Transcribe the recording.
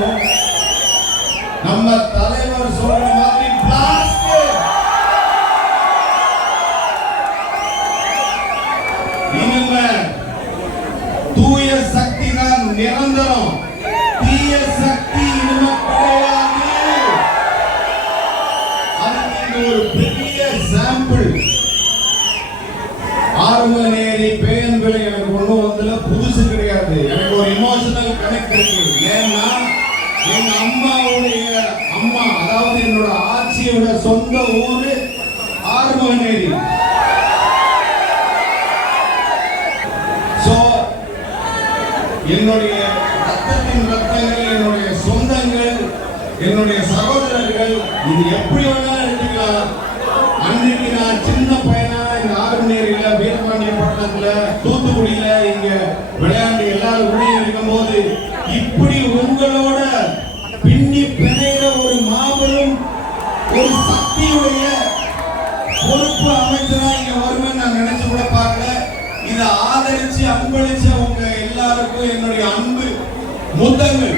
போவோம். நம்ம தலைவர் சொல்ற மாதிரி பிளாஸ்ட். இனிமே தூய சக்தி தான் நிரந்தரம், தீய சக்தி இனிமே கிடையாது. அதுக்கு ஒரு பெரிய சாம்பிள். ஆறுமநேரி பேயன்களை எனக்கு கொண்டு வந்ததுல புதுசு கிடையாது. எனக்கு ஒரு இமோஷனல் கனெக்ட் இருக்கு. ஏன்னா எங்க அம்மாவுடைய அம்மா, அதாவது என்னோட ஆட்சியோட சொந்த ஊரு ஆறுமநேரி. சோ என்னுடைய ரத்தத்தின் ரத்தங்கள், என்னுடைய சொந்தங்கள், என்னுடைய சகோதரர்கள், இது எப்படி வேணாலும் எடுத்துக்கலாம். அன்னைக்கு நான் சின்ன பையனா இந்த ஆறுமநேரியில, வீரபாண்டியப்பட்டினத்துல, தூத்துக்குடியில இங்க விளையாண்டு எல்லாரும் கூட இருக்கும் போது இப்படி உங்களோட பின்னி பிணைகிற ஒரு மாபெரும் ஒரு சக்தியுடைய பொறுப்பு அமைச்சரா இங்க வருவேன் நான் நினைச்சு கூட பார்க்கல. இதை ஆதரிச்சு அன்பளிச்ச உங்க எல்லாருக்கும் என்னுடைய அன்பு முத்தங்கள்.